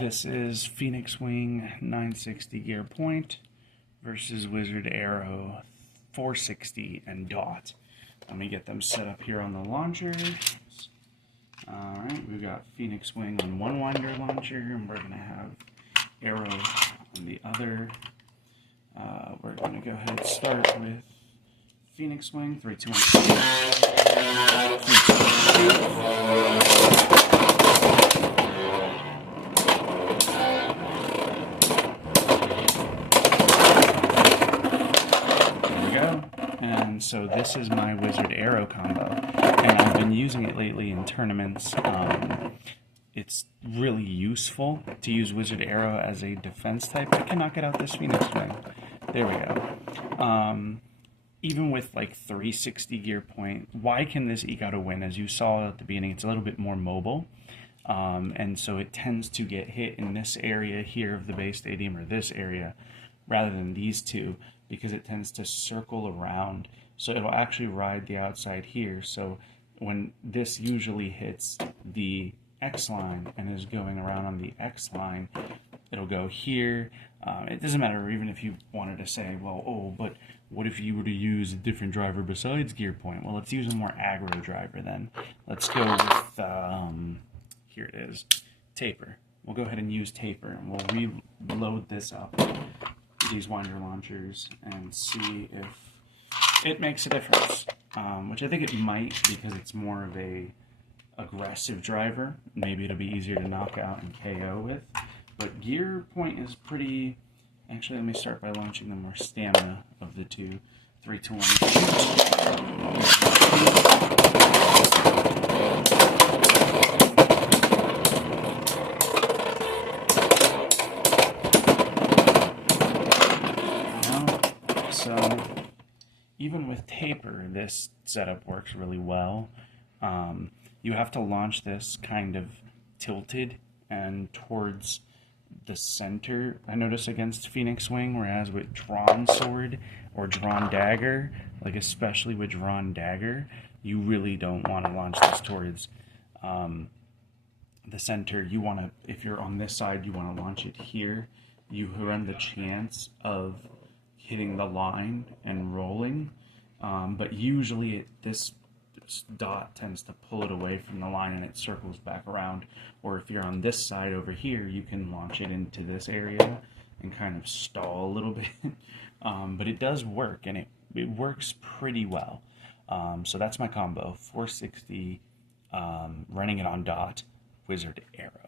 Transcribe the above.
This is Phoenix Wing 960 gear point versus Wizard Aero 460 and dot. Let me get them set up here on the launcher. Alright, we've got Phoenix Wing on one winder launcher, and we're going to have Aero on the other. We're going to go ahead and start with Phoenix Wing, 3, 2, 1, 3, 2, 1, 2. And so this is my Wizard Aero combo, and I've been using it lately in tournaments. It's really useful to use Wizard Aero as a defense type. I can knock it out this Phoenix Wing. There we go. Even with like 360 gear point, why can this eke out a win? As you saw at the beginning, it's a little bit more mobile. And so it tends to get hit in this area here of the base stadium, or this area, rather than these two, because it tends to circle around. So it'll actually ride the outside here. So when this usually hits the X line and is going around on the X line, it'll go here. It doesn't matter even if you wanted to say, well, oh, but what if you were to use a different driver besides gear point? Well, let's use a more aggro driver then. Let's go with, here it is, taper. We'll go ahead and use taper, and we'll reload this up, these winder launchers, and see if it makes a difference, which I think it might, because it's more of a aggressive driver. Maybe it'll be easier to knock out and KO with, but gear point is pretty. Actually, let me start by launching the more stamina of the two. 3, 2, 1, So even with taper, this setup works really well. You have to launch this kind of tilted and towards the center, I notice, against Phoenix Wing, whereas with drawn sword or drawn dagger, like especially with drawn dagger, you really don't want to launch this towards the center. You want to, if you're on this side, you want to launch it here. You run the chance of hitting the line and rolling, but usually this dot tends to pull it away from the line and it circles back around. Or if you're on this side over here, you can launch it into this area and kind of stall a little bit. But it does work, and it works pretty well. So that's my combo, 460, running it on dot, Wizard Aero.